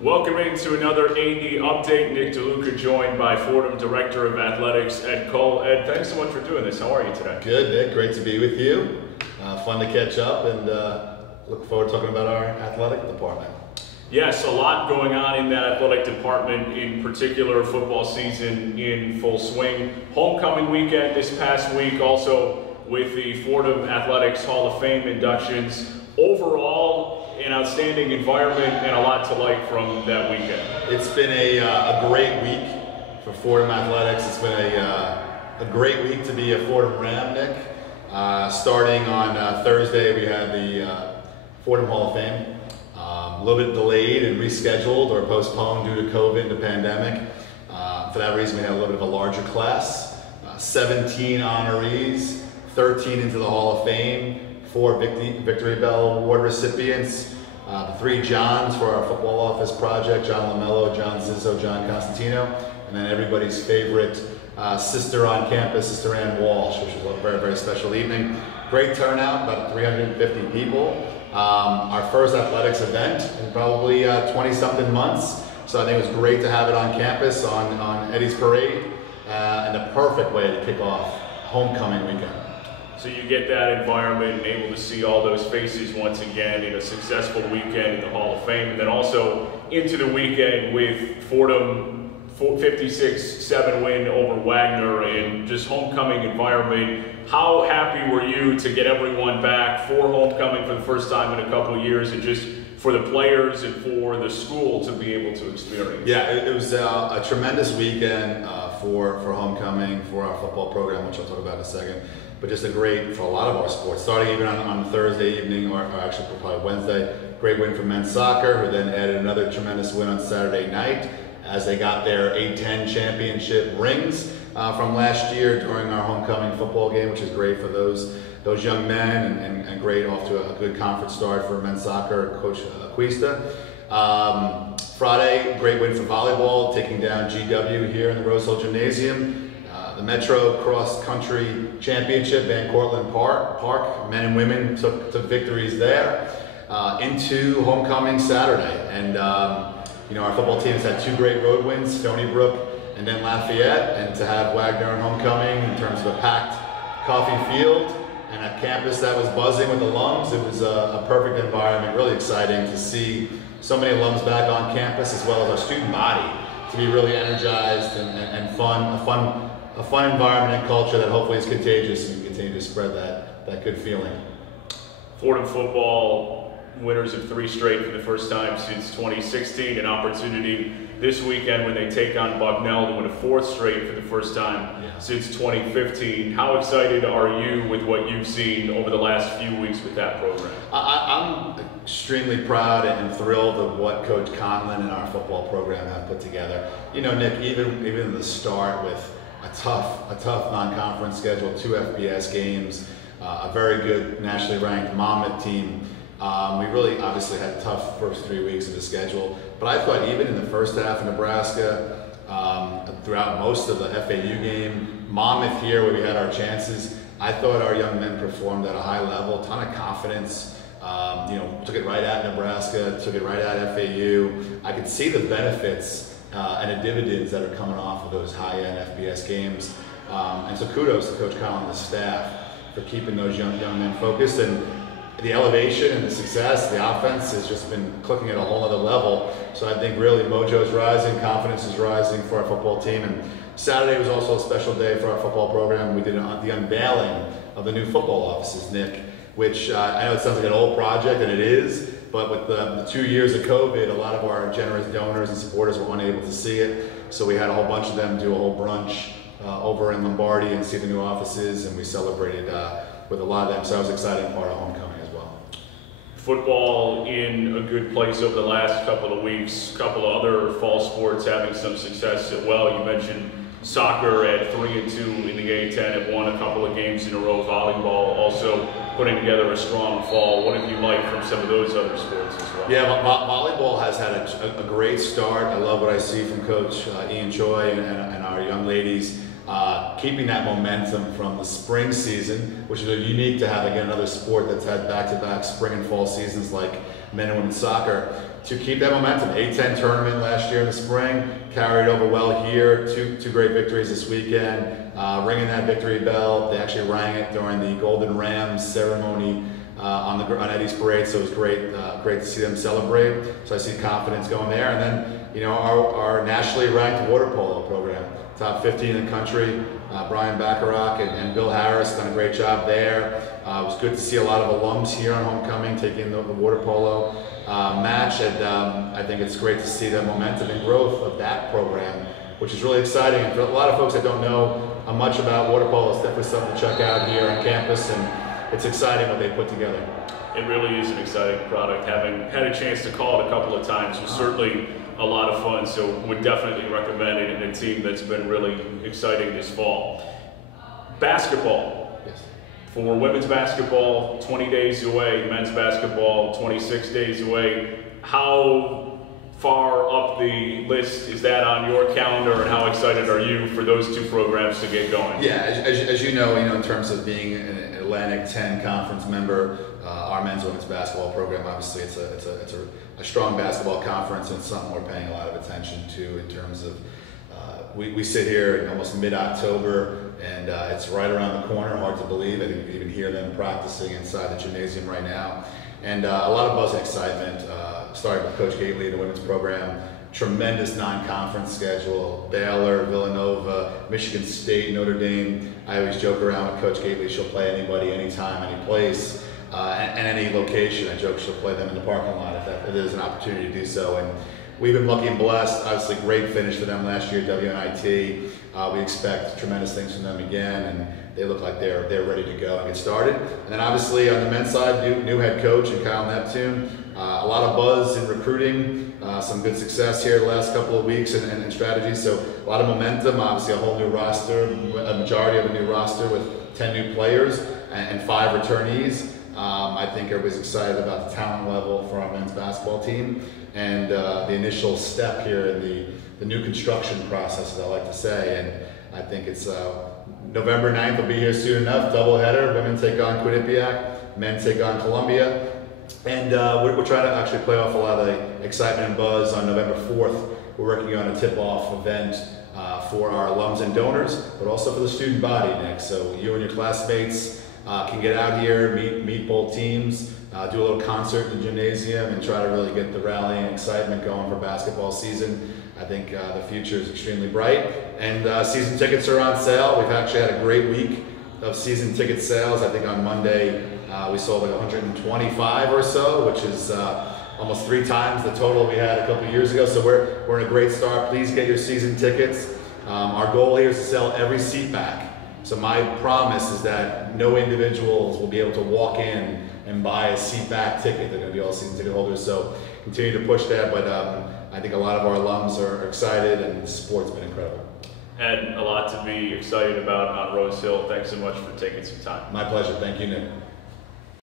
Welcome into another AD Update. Nick DeLuca joined by Fordham Director of Athletics, Ed Cole. Ed, thanks so much for doing this. How are you today? Good, Nick. Great to be with you. Fun to catch up and look forward to talking about our athletic department. Yes, a lot going on in that athletic department, in particular football season in full swing. Homecoming weekend this past week, also with the Fordham Athletics Hall of Fame inductions. Overall, an outstanding environment and a lot to like from that weekend. It's been a great week for Fordham Athletics. It's been a great week to be a Fordham Ram, Nick. Starting on Thursday, we have the Fordham Hall of Fame. A little bit delayed and rescheduled or postponed due to COVID, the pandemic. For that reason, we had a little bit of a larger class. 17 honorees, 13 into the Hall of Fame, 4 Victory Bell Award recipients, the 3 Johns for our football office project, John Lamello, John Zizzo, John Constantino, and then everybody's favorite sister on campus, Sister Ann Walsh, which was a very, very special evening. Great turnout, about 350 people. Our first athletics event in probably 20-something months. So I think it was great to have it on campus on Eddie's Parade, and a perfect way to kick off homecoming weekend. So you get that environment and able to see all those faces once again in a successful weekend in the Hall of Fame, and then also into the weekend with Fordham 56-7 win over Wagner and just homecoming environment. How happy were you to get everyone back for homecoming for the first time in a couple of years, and just for the players and for the school to be able to experience? Yeah, it was a tremendous weekend for homecoming, for our football program, which I'll talk about in a second. But just a great, for a lot of our sports, starting even on Thursday evening, or actually probably Wednesday, great win for men's soccer, who then added another tremendous win on Saturday night as they got their A10 championship rings from last year during our homecoming football game, which is great for those young men, and great off to a good conference start for men's soccer, Coach Cuesta. Friday, great win for volleyball, taking down GW here in the Rose Hill Gymnasium. The Metro Cross Country Championship, Van Cortlandt Park, men and women took victories there. Into homecoming Saturday, and our football team has had 2 great road wins, Stony Brook and then Lafayette, and to have Wagner on homecoming in terms of a packed coffee field and a campus that was buzzing with alums, it was a perfect environment. Really exciting to see so many alums back on campus, as well as our student body to be really energized and fun. A fun environment and culture that hopefully is contagious and continue to spread that good feeling. Fordham football winners of 3 straight for the first time since 2016. An opportunity this weekend when they take on Bucknell to win a 4th straight for the first time since 2015. How excited are you with what you've seen over the last few weeks with that program? I'm extremely proud and thrilled of what Coach Conlon and our football program have put together. You know, Nick, even in the start with a tough non-conference schedule, 2 FBS games, a very good nationally ranked Monmouth team. We really obviously had tough first 3 weeks of the schedule, but I thought even in the first half of Nebraska, throughout most of the FAU game, Monmouth here where we had our chances, I thought our young men performed at a high level, ton of confidence. Took it right at Nebraska, took it right at FAU. I could see the benefits and the dividends that are coming off of those high-end FBS games. And so kudos to Coach Collins and the staff for keeping those young men focused. And the elevation and the success, the offense has just been clicking at a whole other level. So I think really mojo's rising, confidence is rising for our football team. And Saturday was also a special day for our football program. We did the unveiling of the new football offices, Nick, which I know it sounds like an old project, and it is. But with the 2 years of COVID, a lot of our generous donors and supporters were unable to see it. So we had a whole bunch of them do a whole brunch over in Lombardi and see the new offices, and we celebrated with a lot of them. So I was excited part of homecoming as well. Football in a good place over the last couple of weeks. A couple of other fall sports having some success as well. You mentioned soccer at 3-2 in the A10, have won a couple of games in a row. Volleyball also putting together a strong fall. What have you liked from some of those other sports as well? Yeah, volleyball has had a great start. I love what I see from Coach Ian Choi and our young ladies. Keeping that momentum from the spring season, which is unique to have, again, another sport that's had back-to-back spring and fall seasons like men and women's soccer, to keep that momentum. A-10 tournament last year in the spring, carried over well here. Two great victories this weekend. Ringing that victory bell. They actually rang it during the Golden Rams ceremony on Eddie's parade, so it was great to see them celebrate. So I see confidence going there. And then, you know, our nationally ranked water polo program, top 15 in the country. Brian Bacharach and Bill Harris done a great job there. It was good to see a lot of alums here on homecoming taking the water polo match, and I think it's great to see the momentum and growth of that program, which is really exciting. And for a lot of folks that don't know much about water polo, it's definitely something to check out here on campus, and it's exciting what they put together. It really is an exciting product. Having had a chance to call it a couple of times was certainly a lot of fun, so would definitely recommend it, and a team that's been really exciting this fall. Basketball. Yes. For women's basketball, 20 days away. Men's basketball, 26 days away. How far up the list is that on your calendar, and how excited are you for those two programs to get going? Yeah, as you know, in terms of being an Atlantic 10 conference member, our men's women's basketball program, obviously it's a strong basketball conference, and it's something we're paying a lot of attention to in terms of we sit here in almost mid-October, and it's right around the corner. Hard to believe. I think you can even hear them practicing inside the gymnasium right now, and a lot of buzz and excitement. Starting with Coach Gately, the women's program, tremendous non-conference schedule. Baylor, Villanova, Michigan State, Notre Dame. I always joke around with Coach Gately. She'll play anybody, anytime, any place. And any location. I joke she'll play them in the parking lot if there's an opportunity to do so. And we've been lucky and blessed. Obviously, great finish for them last year at WNIT. We expect tremendous things from them again, and they look like they're ready to go and get started. And then obviously on the men's side, new head coach and Kyle Neptune. A lot of buzz in recruiting, some good success here the last couple of weeks and strategies. So a lot of momentum. Obviously, a whole new roster, a majority of a new roster with 10 new players and 5 returnees. I think everybody's excited about the talent level for our men's basketball team, and the initial step here in the new construction process, as I like to say. And I think it's November 9th will be here soon enough. Doubleheader. Women take on Quinnipiac, men take on Columbia, and we're trying to actually play off a lot of excitement and buzz. On November 4th, we're working on a tip-off event for our alums and donors, but also for the student body, Nick. So you and your classmates can get out here, meet both teams, do a little concert in the gymnasium, and try to really get the rally and excitement going for basketball season. I think the future is extremely bright, and season tickets are on sale. We've actually had a great week of season ticket sales. I think on Monday we sold like 125 or so, which is almost 3 times the total we had a couple of years ago. So we're in a great start. Please get your season tickets. Our goal here is to sell every seat back. So my promise is that no individuals will be able to walk in and buy a seat back ticket. They're going to be all season ticket holders. So continue to push that. But I think a lot of our alums are excited, and the support's been incredible. And a lot to be excited about on Rose Hill. Thanks so much for taking some time. My pleasure. Thank you, Nick.